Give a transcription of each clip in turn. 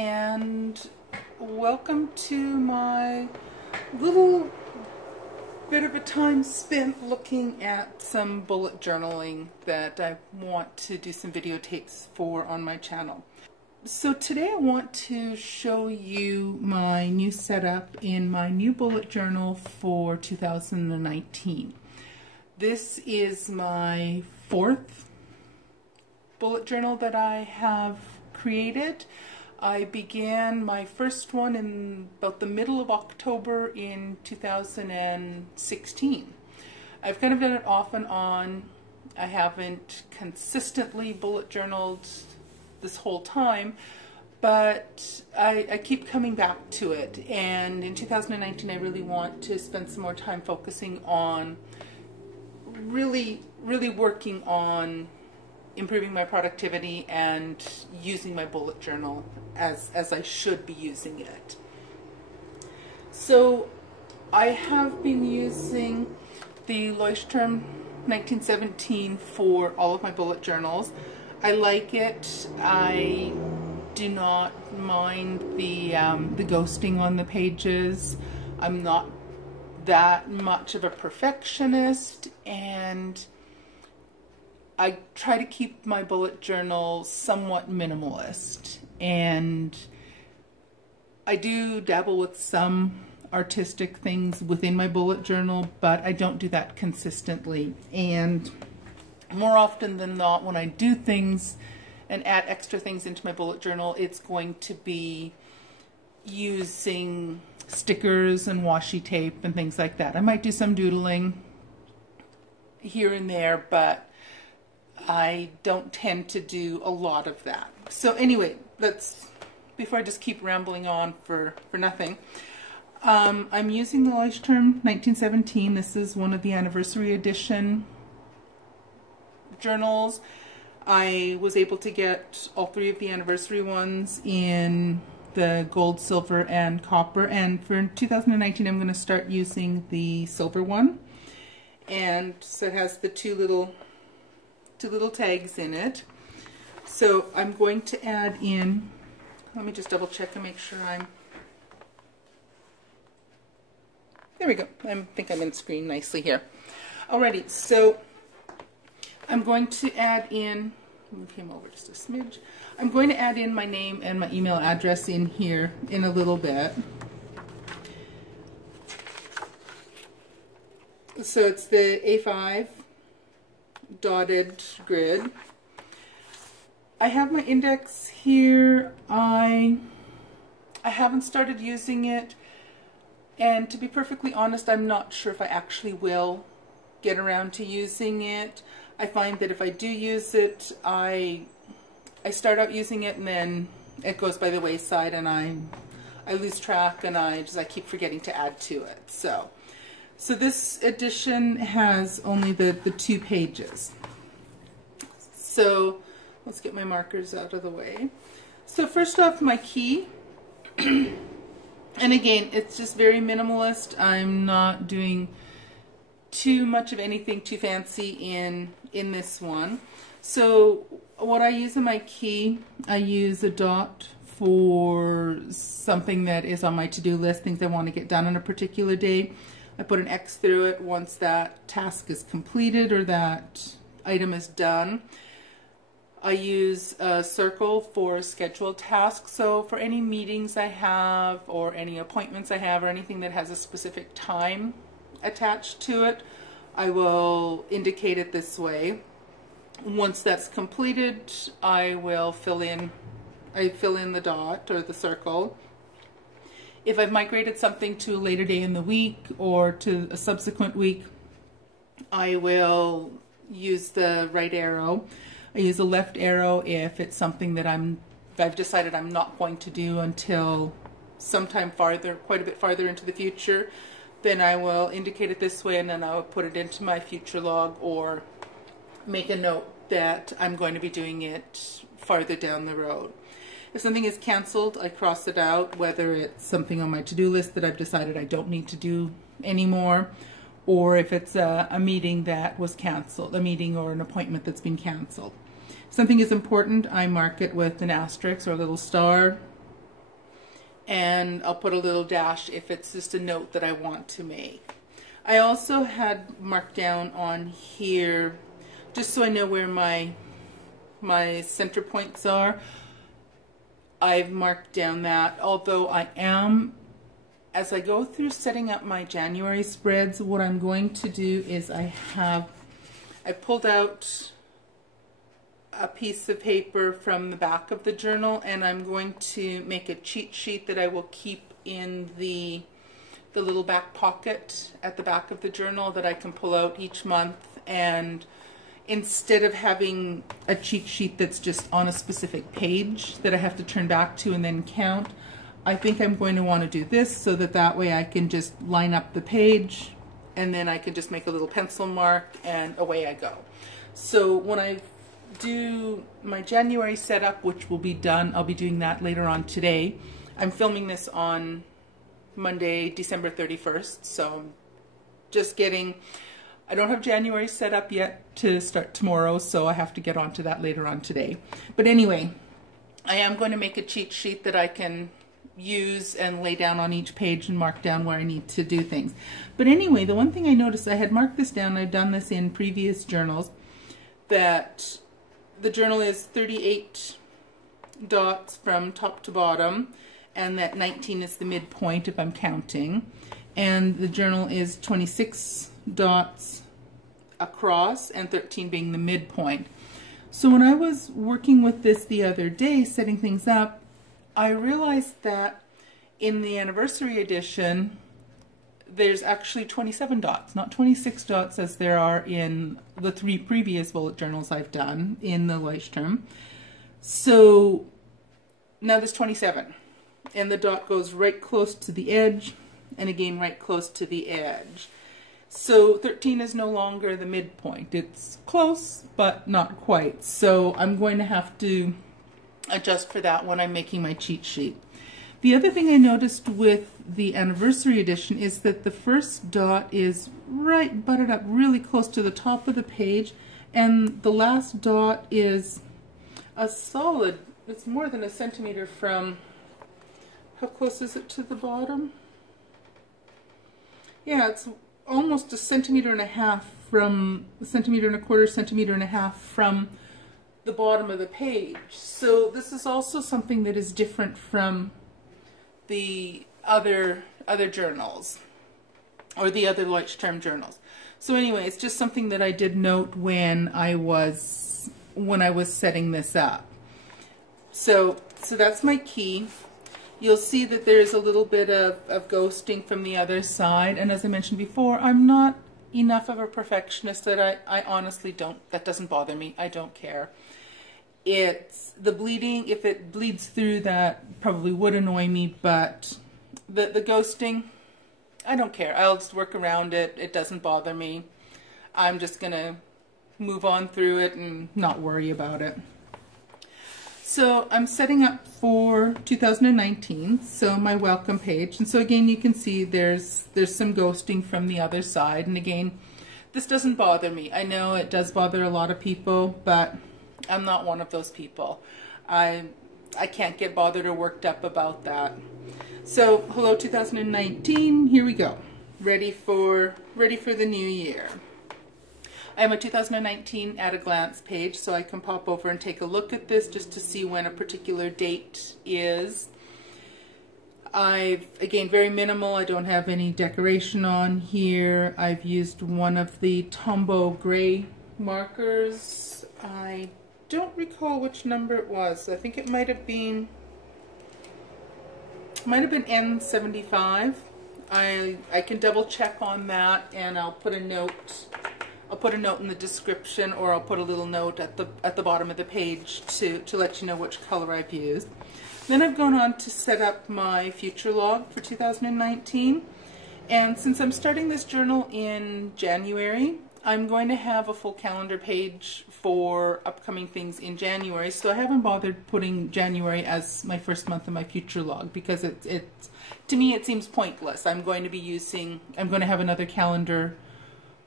and welcome to my little bit of a time spent looking at some bullet journaling that I want to do some videotapes for on my channel. So today I want to show you my new setup in my new bullet journal for 2019. This is my fourth bullet journal that I have created. I began my first one in about the middle of October in 2016. I've kind of done it off and on. I haven't consistently bullet journaled this whole time, but I keep coming back to it, and in 2019 I really want to spend some more time focusing on really working on improving my productivity and using my bullet journal as I should be using it. So I have been using the Leuchtturm 1917 for all of my bullet journals. I like it. I do not mind the ghosting on the pages. I'm not that much of a perfectionist, and I try to keep my bullet journal somewhat minimalist, and I do dabble with some artistic things within my bullet journal, but I don't do that consistently. And more often than not, when I do things and add extra things into my bullet journal, it's going to be using stickers and washi tape and things like that. I might do some doodling here and there, but I don't tend to do a lot of that. So anyway, before I just keep rambling on for nothing, I'm using the Leuchtturm 1917. This is one of the Anniversary Edition journals. I was able to get all three of the anniversary ones in the gold, silver, and copper, and for 2019 I'm going to start using the silver one, and so it has the two little tags in it. So I'm going to add in, let me just double check and make sure there we go. I think I'm in screen nicely here. Alrighty, so I'm going to add in, came over just a smidge. I'm going to add in my name and my email address in here in a little bit. So it's the A5 dotted grid. I have my index here. I haven't started using it, and to be perfectly honest, I'm not sure if I actually will get around to using it. I find that if I do use it, I start out using it and then it goes by the wayside, and I lose track, and I keep forgetting to add to it. So this edition has only the 2 pages. So let's get my markers out of the way. So first off, my key. And again, it's just very minimalist. I'm not doing too much of anything too fancy in this one. So what I use in my key, I use a dot for something that is on my to-do list, things I want to get done on a particular day. I put an X through it once that task is completed or that item is done. I use a circle for scheduled tasks. So for any meetings I have or any appointments I have or anything that has a specific time attached to it, I will indicate it this way. Once that's completed, I fill in the dot or the circle. If I've migrated something to a later day in the week or to a subsequent week, I will use the right arrow. I use a left arrow if it's something that I've decided I'm not going to do until sometime farther, quite a bit farther into the future. Then I will indicate it this way, and then I will put it into my future log or make a note that I'm going to be doing it farther down the road. If something is canceled, I cross it out, whether it's something on my to-do list that I've decided I don't need to do anymore, or if it's a meeting that was canceled, a meeting or an appointment that's been canceled. If something is important, I mark it with an asterisk or a little star. and I'll put a little dash if it's just a note that I want to make. I also had marked down on here, just so I know where my center points are. I've marked down that, although I am, as I go through setting up my January spreads, what I'm going to do is I pulled out a piece of paper from the back of the journal, and I'm going to make a cheat sheet that I will keep in the little back pocket at the back of the journal that I can pull out each month. And instead of having a cheat sheet that's just on a specific page that I have to turn back to and then count, I think I'm going to want to do this so that way I can just line up the page, and then I can just make a little pencil mark and away I go. So when I do my January setup, which will be done, I'll be doing that later on today. I'm filming this on Monday, December 31st, so I'm just getting, I don't have January set up yet to start tomorrow, so I have to get onto that later on today. But anyway, I am going to make a cheat sheet that I can use and lay down on each page and mark down where I need to do things. But anyway, the one thing I noticed, I had marked this down, I've done this in previous journals, that the journal is 38 dots from top to bottom, and that 19 is the midpoint if I'm counting, and the journal is 26 dots across and 13 being the midpoint. So when I was working with this the other day, setting things up, I realized that in the anniversary edition there's actually 27 dots, not 26 dots as there are in the 3 previous bullet journals I've done in the Leuchtturm. So now there's 27, and the dot goes right close to the edge, and again right close to the edge. So 13 is no longer the midpoint. It's close, but not quite. So I'm going to have to adjust for that when I'm making my cheat sheet. The other thing I noticed with the anniversary edition is that the first dot is right butted up really close to the top of the page, and the last dot is a solid, it's more than a centimeter from, how close is it to the bottom? Yeah, it's almost a centimeter and a half from, a centimeter and a quarter, centimeter and a half from the bottom of the page. So this is also something that is different from the other journals, or the other Leuchtturm journals. So anyway, it's just something that I did note when I was setting this up. So that's my key. You'll see that there's a little bit of ghosting from the other side, and as I mentioned before, I'm not enough of a perfectionist that I honestly don't, that doesn't bother me. I don't care. It's the bleeding, if it bleeds through, that probably would annoy me, but the ghosting, I don't care. I'll just work around it. It doesn't bother me. I'm just going to move on through it and not worry about it. So I'm setting up for 2019, so my welcome page. And so again, you can see there's some ghosting from the other side. And again, this doesn't bother me. I know it does bother a lot of people, but I'm not one of those people. I can't get bothered or worked up about that. So hello 2019, here we go. Ready for the new year. I have a 2019 at a glance page, so I can pop over and take a look at this just to see when a particular date is. Again, very minimal. I don't have any decoration on here. I've used one of the Tombow gray markers. I don't recall which number it was. I think it might have been N75. I can double check on that, and I'll put a note. I'll put a note in the description, or I'll put a little note at the bottom of the page to let you know which color I've used. Then I've gone on to set up my future log for 2019, and since I'm starting this journal in January, I'm going to have a full calendar page for upcoming things in January, so I haven't bothered putting January as my first month of my future log, because to me it seems pointless. I'm going to have another calendar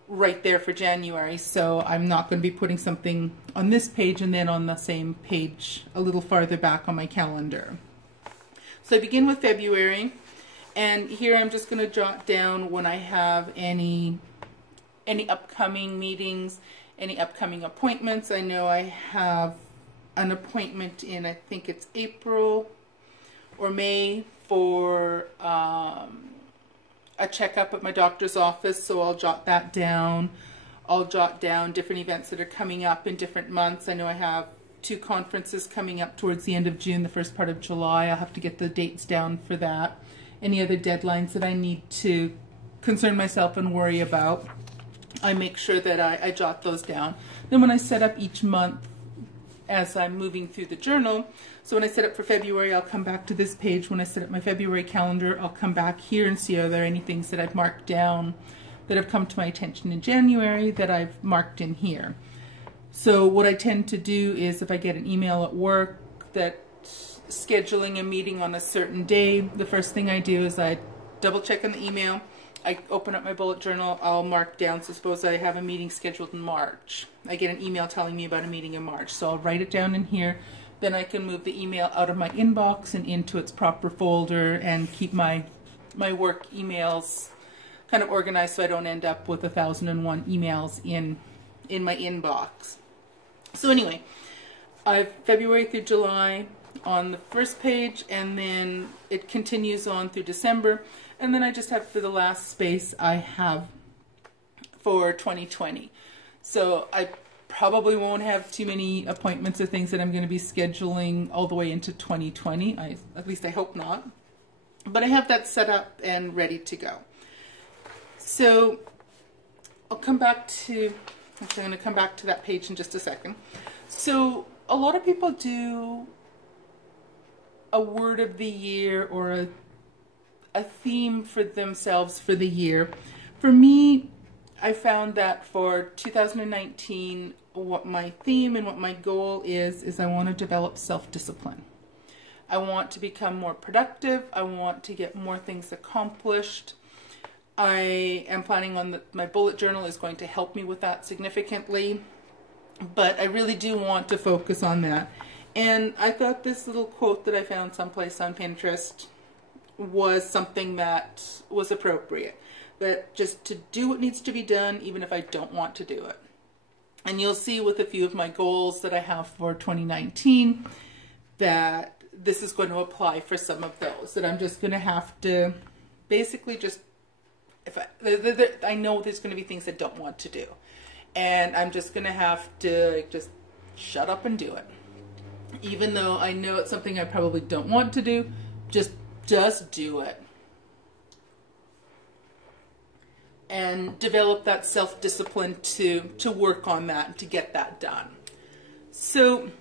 right there for January, so I'm not going to be putting something on this page and then on the same page a little farther back on my calendar. So I begin with February, and here I'm just going to jot down when I have any upcoming meetings, any upcoming appointments. I know I have an appointment in, I think it's April or May, for a checkup at my doctor's office, so I'll jot that down. I'll jot down different events that are coming up in different months. I know I have 2 conferences coming up towards the end of June, the first part of July. I'll have to get the dates down for that. Any other deadlines that I need to concern myself and worry about, I make sure that I jot those down. Then when I set up each month, as I'm moving through the journal, so when I set up for February, I'll come back to this page. When I set up my February calendar, I'll come back here and see, are there any things that I've marked down that have come to my attention in January that I've marked in here. So what I tend to do is, if I get an email at work that scheduling a meeting on a certain day, the first thing I do is I double check on the email. I open up my bullet journal, I'll mark down, so suppose I have a meeting scheduled in March. I get an email telling me about a meeting in March, so I'll write it down in here. Then I can move the email out of my inbox and into its proper folder and keep my work emails kind of organized so I don't end up with 1,001 emails in my inbox. So anyway, I've February through July on the first page, and then it continues on through December, and then I just have, for the last space, I have for 2020. So I probably won't have too many appointments or things that I'm going to be scheduling all the way into 2020. At least I hope not. But I have that set up and ready to go. So I'll come back to, actually I'm going to come back to that page in just a second. So a lot of people do a word of the year or a theme for themselves for the year. For me, I found that for 2019, what my theme and what my goal is I want to develop self-discipline. I want to become more productive. I want to get more things accomplished. I am planning on my bullet journal is going to help me with that significantly, but I really do want to focus on that. And I thought this little quote that I found someplace on Pinterest was something that was appropriate. That just to do what needs to be done, even if I don't want to do it. And you'll see with a few of my goals that I have for 2019 that this is going to apply for some of those. That I'm just going to have to basically just, I know there's going to be things I don't want to do. And I'm just going to have to just shut up and do it. Even though I know it's something I probably don't want to do, just do it. And develop that self-discipline to work on that and to get that done. So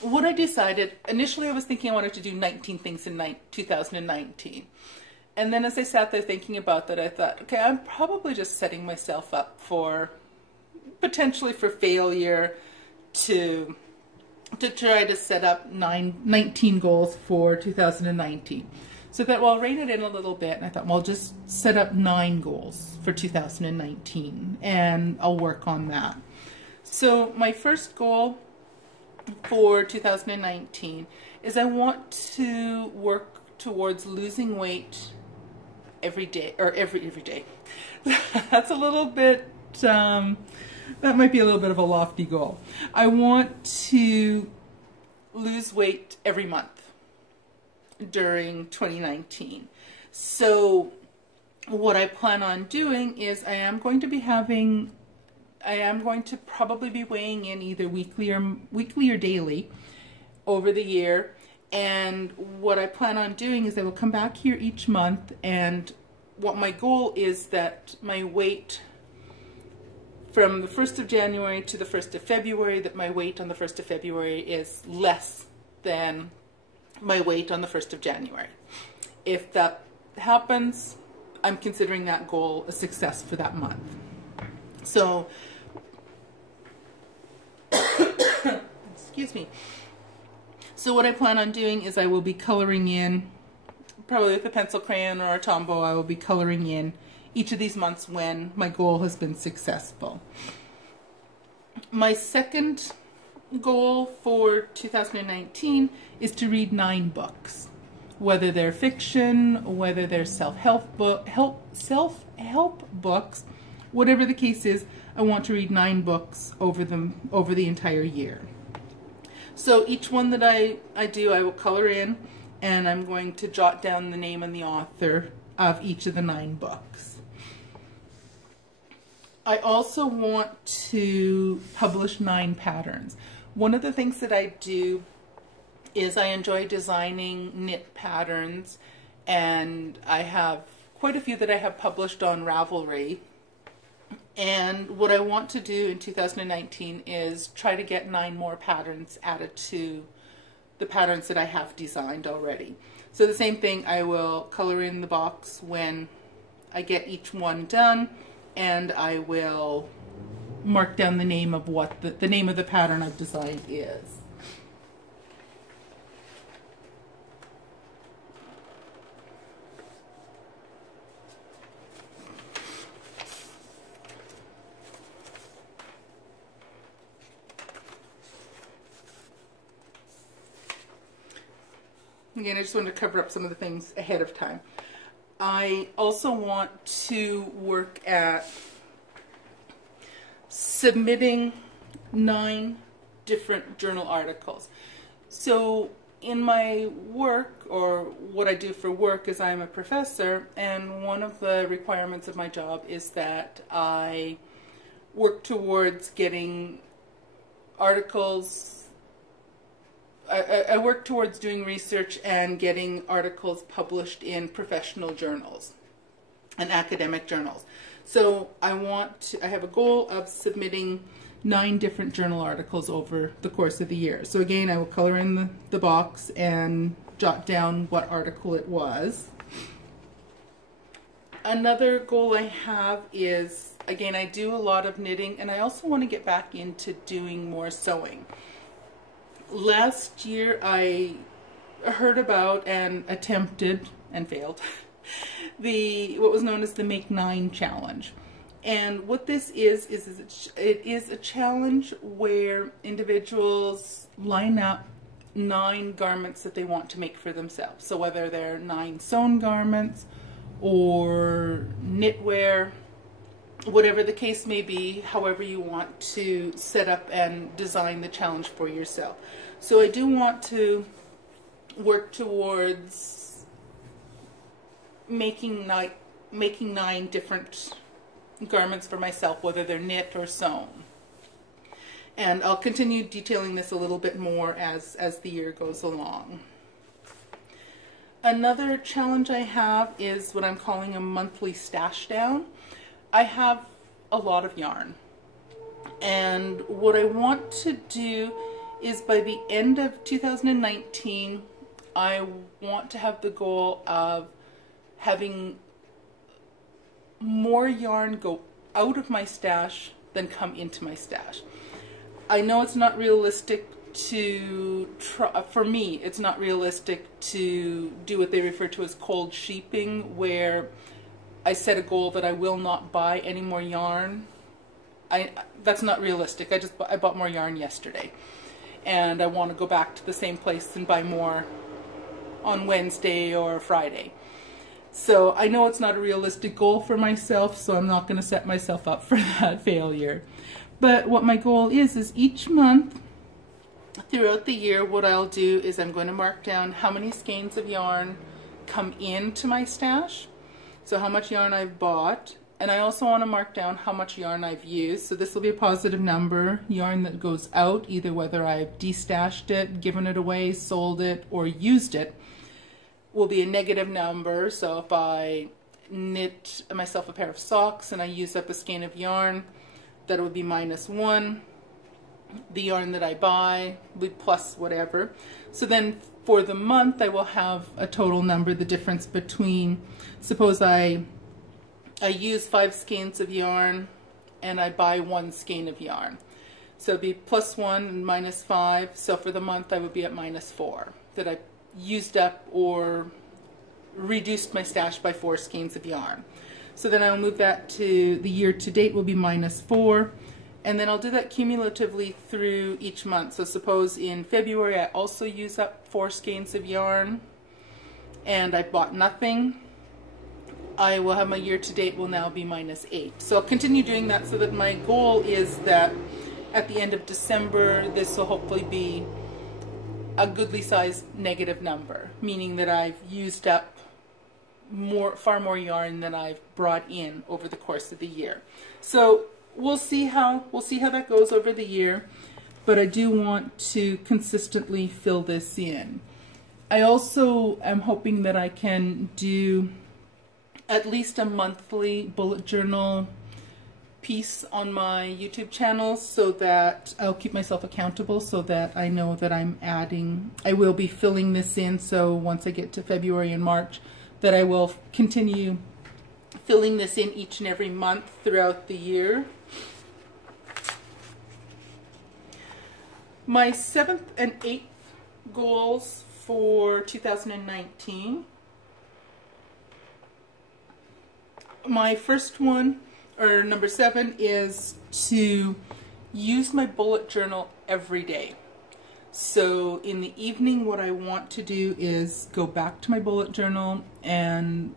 what I decided, initially I was thinking I wanted to do 19 things in 2019. And then as I sat there thinking about that, I thought, okay, I'm probably just setting myself up for, potentially for failure to try to set up 19 goals for 2019. So that, well, I'll rein it in a little bit, and I thought, well, I'll just set up 9 goals for 2019, and I'll work on that. So my first goal for 2019 is I want to work towards losing weight every day, or every day. That's a little bit, that might be a little bit of a lofty goal. I want to lose weight every month during 2019. So what I plan on doing is I am going to probably be weighing in either weekly or daily over the year. And what I plan on doing is I will come back here each month, and what my goal is that my weight from the 1st of January to the 1st of February, that my weight on the 1st of February is less than my weight on the 1st of January. If that happens, I'm considering that goal a success for that month. So, excuse me. So what I plan on doing is I will be coloring in, probably with a pencil crayon or a Tombow, I will be coloring in each of these months when my goal has been successful. My second goal for 2019 is to read 9 books. whether they're fiction, whether they're self-help books, whatever the case is, I want to read 9 books over the entire year. So each one that I do, I will color in, and I'm going to jot down the name and the author of each of the 9 books. I also want to publish 9 patterns. One of the things that I do is I enjoy designing knit patterns, and I have quite a few that I have published on Ravelry. And what I want to do in 2019 is try to get 9 more patterns added to the patterns that I have designed already. So the same thing, I will color in the box when I get each one done, and I will mark down the name of what the name of the pattern I've designed is. Again, I just wanted to cover up some of the things ahead of time. I also want to work at submitting 9 different journal articles. So in my work, or what I do for work, is I'm a professor, and one of the requirements of my job is that I work towards getting articles. I work towards doing research and getting articles published in professional journals and academic journals. So I have a goal of submitting 9 different journal articles over the course of the year. So again, I will color in the box and jot down what article it was. Another goal I have is, again, I do a lot of knitting, and I also want to get back into doing more sewing. Last year I heard about and attempted and failed what was known as the Make 9 challenge. And what this is it is a challenge where individuals line up 9 garments that they want to make for themselves. So whether they're 9 sewn garments or knitwear, whatever the case may be, however you want to set up and design the challenge for yourself. So I do want to work towards making 9 different garments for myself, whether they're knit or sewn. And I'll continue detailing this a little bit more as the year goes along. Another challenge I have is what I'm calling a monthly stash down. I have a lot of yarn, and what I want to do is by the end of 2019, I want to have the goal of having more yarn go out of my stash than come into my stash. I know it's not realistic to try, for me, it's not realistic to do what they refer to as cold sheeping, where I set a goal that I will not buy any more yarn. That's not realistic. I bought more yarn yesterday, and I want to go back to the same place and buy more on Wednesday or Friday. So I know it's not a realistic goal for myself, so I'm not going to set myself up for that failure. But what my goal is each month throughout the year, what I'll do is I'm going to mark down how many skeins of yarn come into my stash, so how much yarn I've bought, and I also want to mark down how much yarn I've used. So this will be a positive number. Yarn that goes out, either whether I've destashed it, given it away, sold it, or used it, will be a negative number. So if I knit myself a pair of socks and I use up a skein of yarn, that would be -1. The yarn that I buy will be plus whatever. So then for the month I will have a total number, the difference between, suppose I use 5 skeins of yarn and I buy 1 skein of yarn. So it'd be +1 and -5. So for the month I would be at -4, that I used up or reduced my stash by 4 skeins of yarn. So then I'll move that to the year to date will be -4, and then I'll do that cumulatively through each month. So suppose in February I also use up 4 skeins of yarn, and I bought nothing, I will have my year-to-date will now be -8. So I'll continue doing that so that my goal is that at the end of December, this will hopefully be a goodly sized negative number, meaning that I've used up far more yarn than I've brought in over the course of the year. So we'll see how that goes over the year, but I do want to consistently fill this in. I also am hoping that I can do at least a monthly bullet journal piece on my YouTube channel, so that I'll keep myself accountable, so that I know that I will be filling this in, so once I get to February and March, that I will continue filling this in each and every month throughout the year. My 7th and 8th goals for 2019. My first one, or number 7, is to use my bullet journal every day. So in the evening, what I want to do is go back to my bullet journal and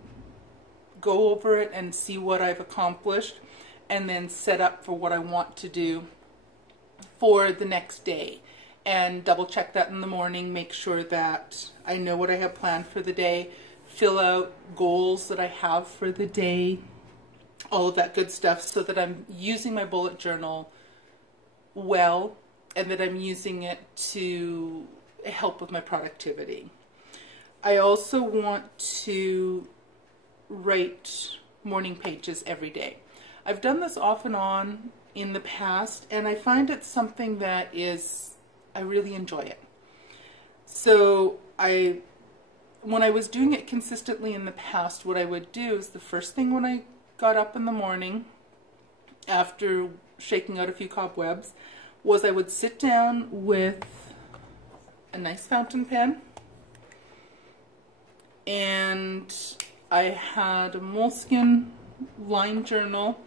go over it and see what I've accomplished, and then set up for what I want to do for the next day, and double check that in the morning, make sure that I know what I have planned for the day, fill out goals that I have for the day, all of that good stuff, so that I'm using my bullet journal well, and that I'm using it to help with my productivity. I also want to write morning pages every day. I've done this off and on in the past, and I find it's something that I really enjoy it. So when I was doing it consistently in the past, what I would do is the first thing when I got up in the morning, after shaking out a few cobwebs, was I would sit down with a nice fountain pen, and I had a moleskin lined journal,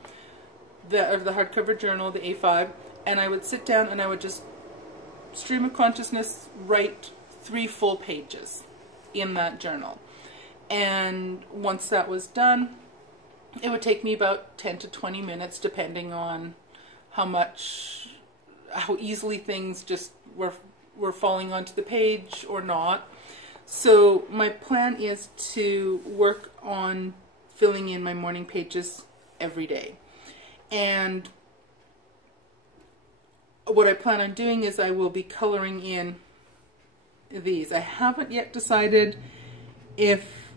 the hardcover journal, the A5, and I would sit down and I would just stream of consciousness write 3 full pages in that journal. And once that was done, it would take me about 10 to 20 minutes, depending on how easily things just were falling onto the page or not. So my plan is to work on filling in my morning pages every day. And what I plan on doing is I will be coloring in these. I haven't yet decided if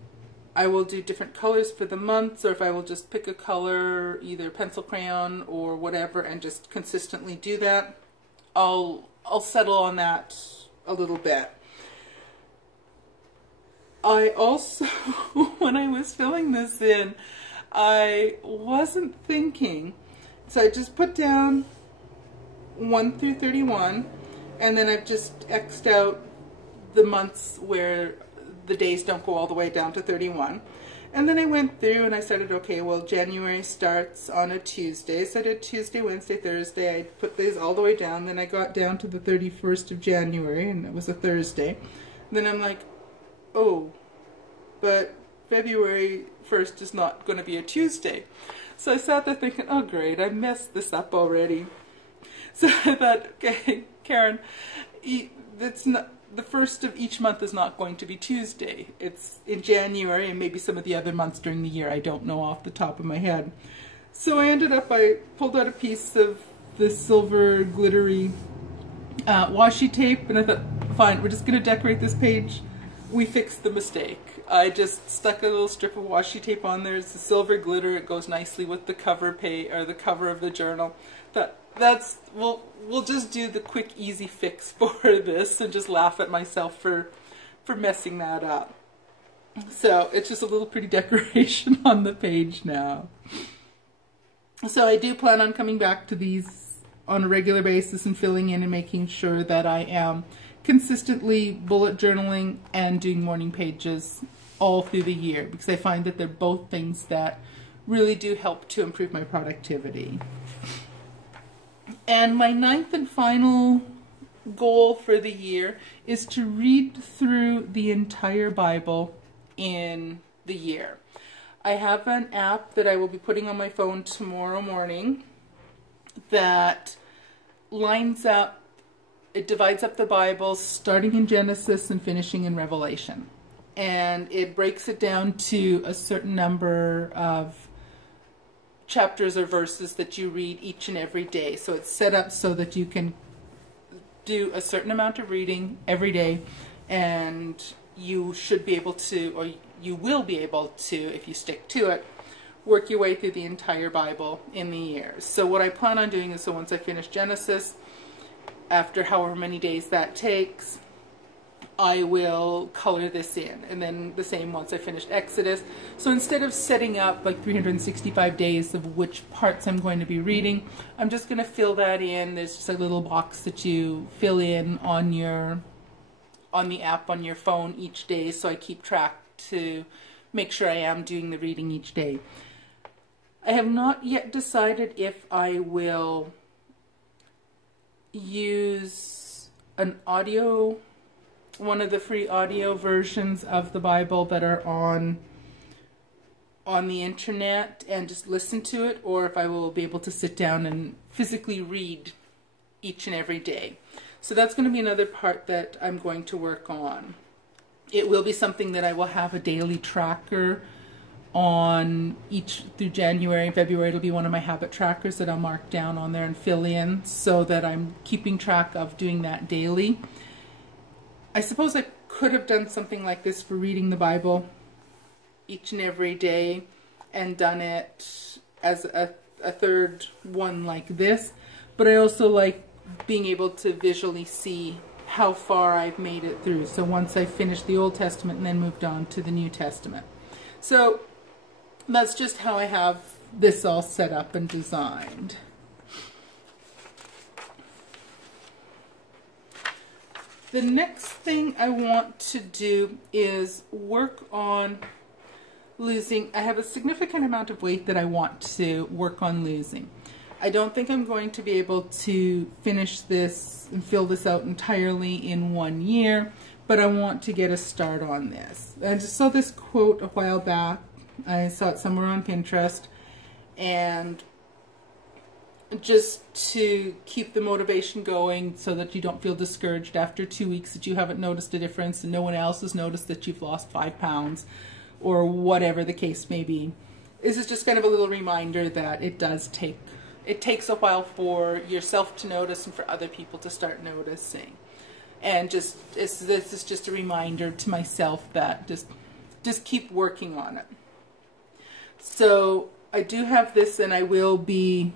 I will do different colors for the months, or if I will just pick a color, either pencil crayon or whatever, and just consistently do that. I'll settle on that a little bit. I also, when I was filling this in, I wasn't thinking. So I just put down 1 through 31, and then I've just X'd out the months where the days don't go all the way down to 31. And then I went through and I started, okay, well, January starts on a Tuesday. So I did Tuesday, Wednesday, Thursday. I put these all the way down. Then I got down to the 31st of January, and it was a Thursday. Then I'm like, oh, but February 1st is not going to be a Tuesday. So I sat there thinking, oh great, I messed this up already. So I thought, okay, Karen, it's not, the first of each month is not going to be Tuesday. It's in January, and maybe some of the other months during the year. I don't know off the top of my head. So I pulled out a piece of this silver glittery washi tape, and I thought, fine, we're just going to decorate this page. We fixed the mistake. I just stuck a little strip of washi tape on there. It's the silver glitter. It goes nicely with the cover the cover of the journal. But we'll just do the quick, easy fix for this, and just laugh at myself for messing that up. So it's just a little pretty decoration on the page now. So I do plan on coming back to these on a regular basis and filling in and making sure that I am consistently bullet journaling and doing morning pages all through the year, because I find that they're both things that really do help to improve my productivity. And my 9th and final goal for the year is to read through the entire Bible in the year. I have an app that I will be putting on my phone tomorrow morning that lines up, it divides up the Bible starting in Genesis and finishing in Revelation. And it breaks it down to a certain number of chapters or verses that you read each and every day. So it's set up so that you can do a certain amount of reading every day, and you should be able to, or you will be able to, if you stick to it, work your way through the entire Bible in the year. So what I plan on doing is, so once I finish Genesis, after however many days that takes, I will color this in. And then the same once I finished Exodus. So instead of setting up like 365 days of which parts I'm going to be reading, I'm just going to fill that in. There's just a little box that you fill in on the app on your phone each day, so I keep track to make sure I am doing the reading each day. I have not yet decided if I will use an audio, one of the free audio versions of the Bible that are on the internet and just listen to it, or if I will be able to sit down and physically read each and every day. So that's going to be another part that I'm going to work on. It will be something that I will have a daily tracker on each through January and February. It'll be one of my habit trackers that I'll mark down on there and fill in so that I'm keeping track of doing that daily. I suppose I could have done something like this for reading the Bible each and every day and done it as a third one like this, but I also like being able to visually see how far I've made it through. So once I finished the Old Testament and then moved on to the New Testament. So that's just how I have this all set up and designed. The next thing I want to do is work on losing. I have a significant amount of weight that I want to work on losing. I don't think I'm going to be able to finish this and fill this out entirely in 1 year, but I want to get a start on this. I just saw this quote a while back. I saw it somewhere on Pinterest, and just to keep the motivation going so that you don't feel discouraged after 2 weeks that you haven't noticed a difference and no one else has noticed that you've lost 5 pounds or whatever the case may be. This is just kind of a little reminder that it takes a while for yourself to notice and for other people to start noticing. And this is just a reminder to myself that just keep working on it. So I do have this, and I will be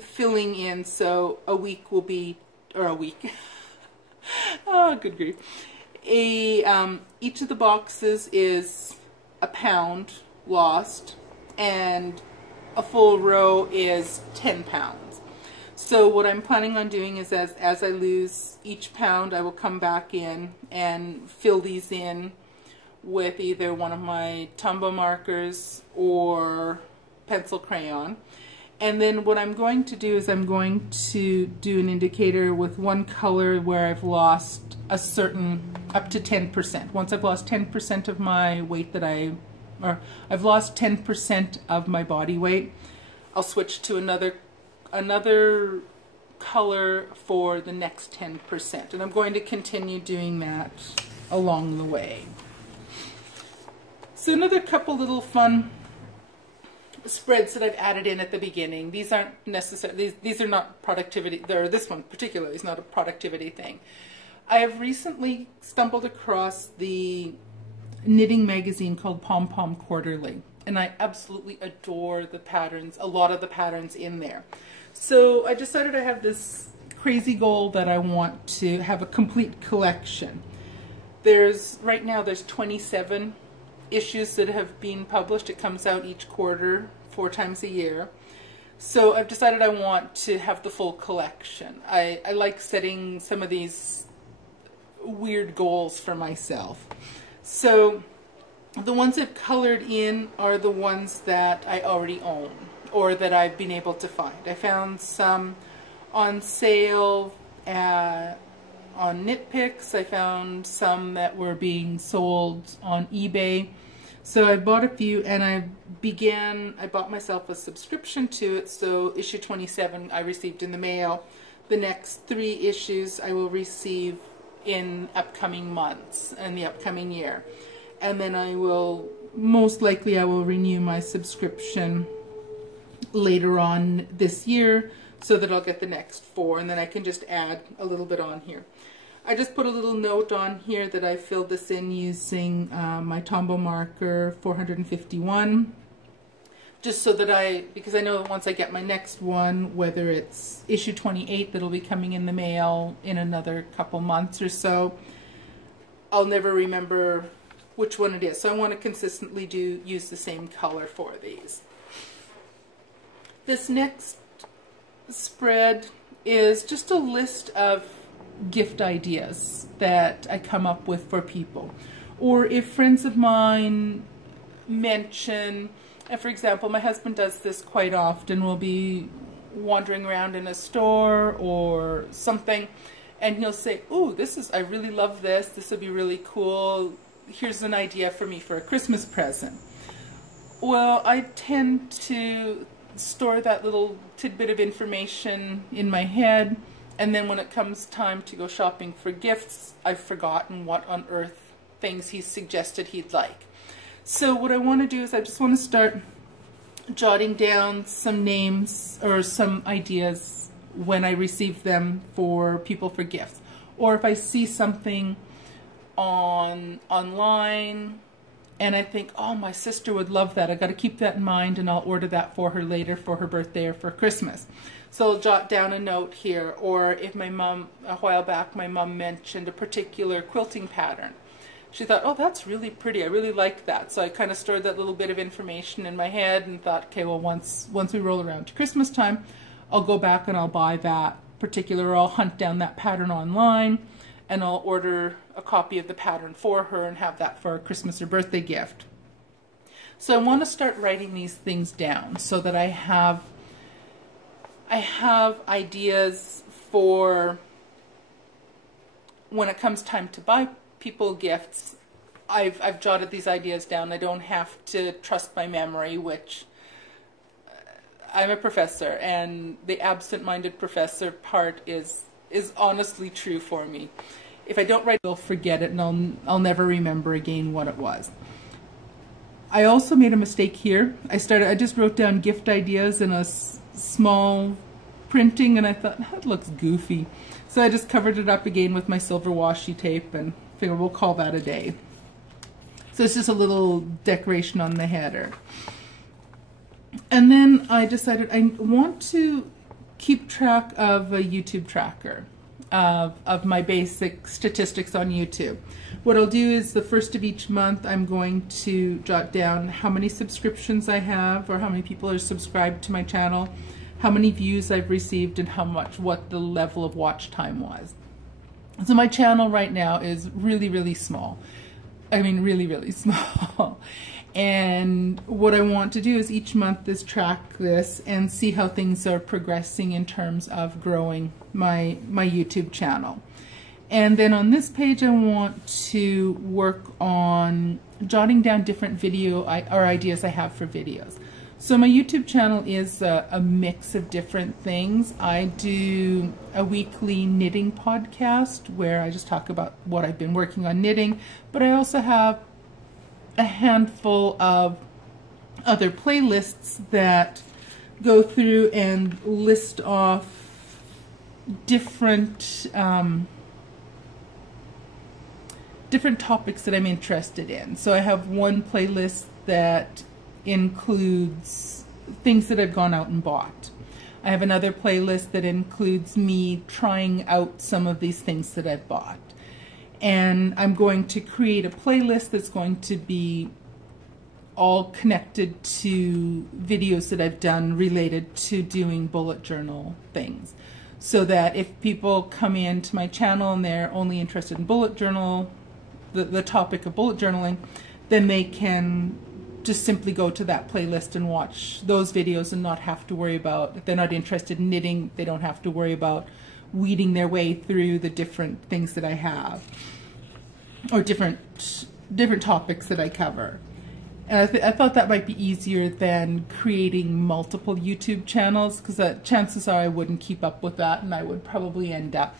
filling in, so a week will be, or a week, oh good grief, each of the boxes is a pound lost, and a full row is 10 pounds. So what I'm planning on doing is as I lose each pound, I will come back in and fill these in with either one of my Tombow markers or pencil crayon. And then what I'm going to do is I'm going to do an indicator with one color where I've lost a certain, up to 10%. Once I've lost 10% of my weight I've lost 10% of my body weight, I'll switch to another color for the next 10%. And I'm going to continue doing that along the way. So another couple little fun spreads that I've added in at the beginning. These aren't necessarily, these are not productivity, or this one particularly is not a productivity thing. I have recently stumbled across the knitting magazine called Pom Pom Quarterly, and I absolutely adore the patterns, a lot of the patterns in there. So I decided I have this crazy goal that I want to have a complete collection. Right now there's 27 issues that have been published. It comes out each quarter, 4 times a year. So I've decided I want to have the full collection. I like setting some of these weird goals for myself. So the ones I've colored in are the ones that I already own or that I've been able to find. I found some on sale on Knit Picks. I found some that were being sold on eBay. So I bought a few, and I bought myself a subscription to it, so issue 27 I received in the mail. The next 3 issues I will receive in upcoming months and the upcoming year. And then I will, most likely I will renew my subscription later on this year so that I'll get the next 4, and then I can just add a little bit on here. I just put a little note on here that I filled this in using my Tombow marker 451, just so that because I know once I get my next one, whether it's issue 28 that'll be coming in the mail in another couple months or so, I'll never remember which one it is. So I want to consistently use the same color for these. This next spread is just a list of gift ideas that I come up with for people, or if friends of mine mention, and for example, my husband does this quite often. We'll be wandering around in a store or something, and he'll say, "Ooh, I really love this. This would be really cool. Here's an idea for me for a Christmas present." Well, I tend to store that little tidbit of information in my head, and then when it comes time to go shopping for gifts, I've forgotten what on earth things he's suggested he'd like. So what I want to do is I just want to start jotting down some names or some ideas when I receive them for people for gifts. Or if I see something online and I think, oh, my sister would love that, I got to keep that in mind, and I'll order that for her later for her birthday or for Christmas. So I'll jot down a note here. Or if my mom, a while back, my mom mentioned a particular quilting pattern. She thought, oh, that's really pretty, I really like that. So I kind of stored that little bit of information in my head and thought, okay, well, once we roll around to Christmas time, I'll go back and I'll buy that particular, or I'll hunt down that pattern online, and I'll order a copy of the pattern for her and have that for a Christmas or birthday gift. So I want to start writing these things down so that I have ideas for when it comes time to buy people gifts. I've jotted these ideas down. I don't have to trust my memory, which I'm a professor, and the absent-minded professor part is honestly true for me. If I don't write, I'll forget it, and I'll never remember again what it was. I also made a mistake here. I just wrote down gift ideas in a small printing, and I thought, that looks goofy. So I just covered it up again with my silver washi tape and figured we'll call that a day. So it's just a little decoration on the header. And then I decided I want to keep track of a YouTube tracker of my basic statistics on YouTube. What I'll do is the first of each month I'm going to jot down how many subscriptions I have, or how many people are subscribed to my channel, how many views I've received, and what the level of watch time was. So my channel right now is really, really small. I mean, really, really small. And what I want to do is each month is track this and see how things are progressing in terms of growing my YouTube channel. And then on this page I want to work on jotting down different ideas I have for videos. So my YouTube channel is a mix of different things. I do a weekly knitting podcast where I just talk about what I've been working on knitting, but I also have a handful of other playlists that go through and list off different topics that I'm interested in. So I have one playlist that includes things that I've gone out and bought. I have another playlist that includes me trying out some of these things that I've bought. And I'm going to create a playlist that's going to be all connected to videos that I've done related to doing bullet journal things. So that if people come into my channel and they're only interested in bullet journal, the topic of bullet journaling, then they can just simply go to that playlist and watch those videos and not have to worry about, if they're not interested in knitting, they don't have to worry about weeding their way through the different things that I have, or different topics that I cover. And I thought that might be easier than creating multiple YouTube channels, because chances are I wouldn't keep up with that, and I would probably end up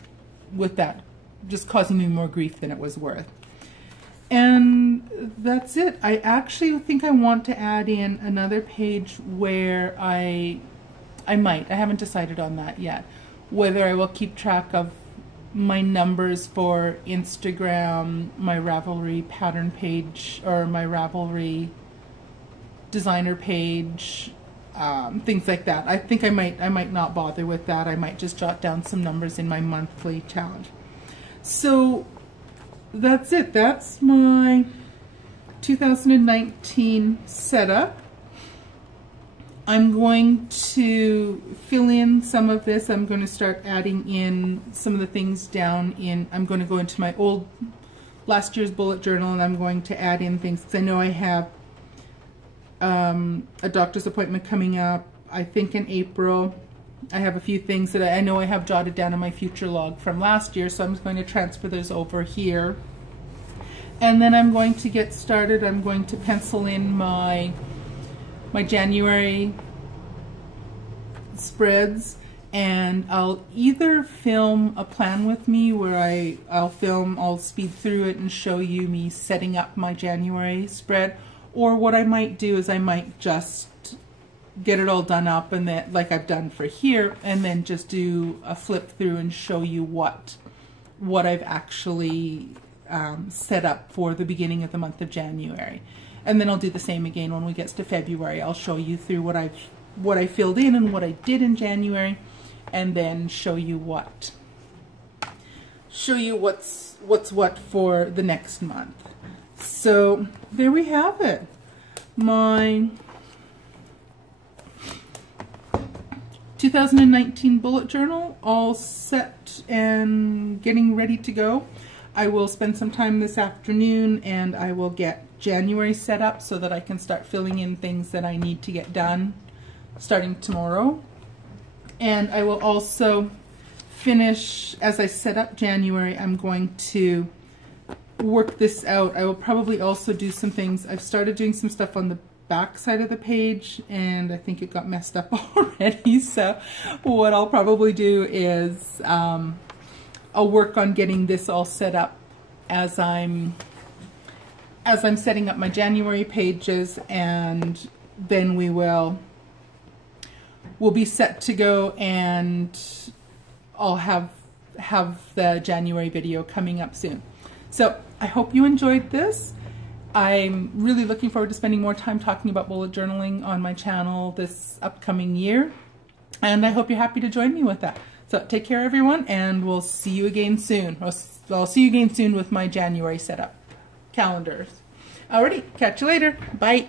with that just causing me more grief than it was worth. And that's it. I actually think I want to add in another page where I haven't decided on that yet, whether I will keep track of my numbers for Instagram, my Ravelry pattern page, or my Ravelry designer page, things like that. I think I might not bother with that. I might just jot down some numbers in my monthly challenge. So that's it. That's my 2019 setup. I'm going to fill in some of this. I'm going to start adding in some of the things down in, I'm going to go into my last year's bullet journal, and I'm going to add in things, because I know I have a doctor's appointment coming up, I think in April. I have a few things that I know I have jotted down in my future log from last year, so I'm going to transfer those over here. And then I'm going to get started. I'm going to pencil in my January spreads, and I'll either film a plan with me where I'll speed through it and show you me setting up my January spread, or what I might do is I might just get it all done up, and then, like I've done for here, and then just do a flip through and show you what I've actually set up for the beginning of the month of January. And then I'll do the same again when we get to February. I'll show you through what I filled in and what I did in January, and then show you what's what for the next month. So there we have it. My 2019 bullet journal all set and getting ready to go. I will spend some time this afternoon, and I will get January set up so that I can start filling in things that I need to get done starting tomorrow. And I will also finish, as I set up January, I'm going to work this out. I will probably also do some things. I've started doing some stuff on the back side of the page, and I think it got messed up already. So what I'll probably do is I'll work on getting this all set up as I'm setting up my January pages, and then we'll be set to go, and I'll have the January video coming up soon. So I hope you enjoyed this. I'm really looking forward to spending more time talking about bullet journaling on my channel this upcoming year, and I hope you're happy to join me with that. So take care, everyone, and we'll see you again soon. I'll see you again soon with my January setup calendars. Alrighty, catch you later. Bye.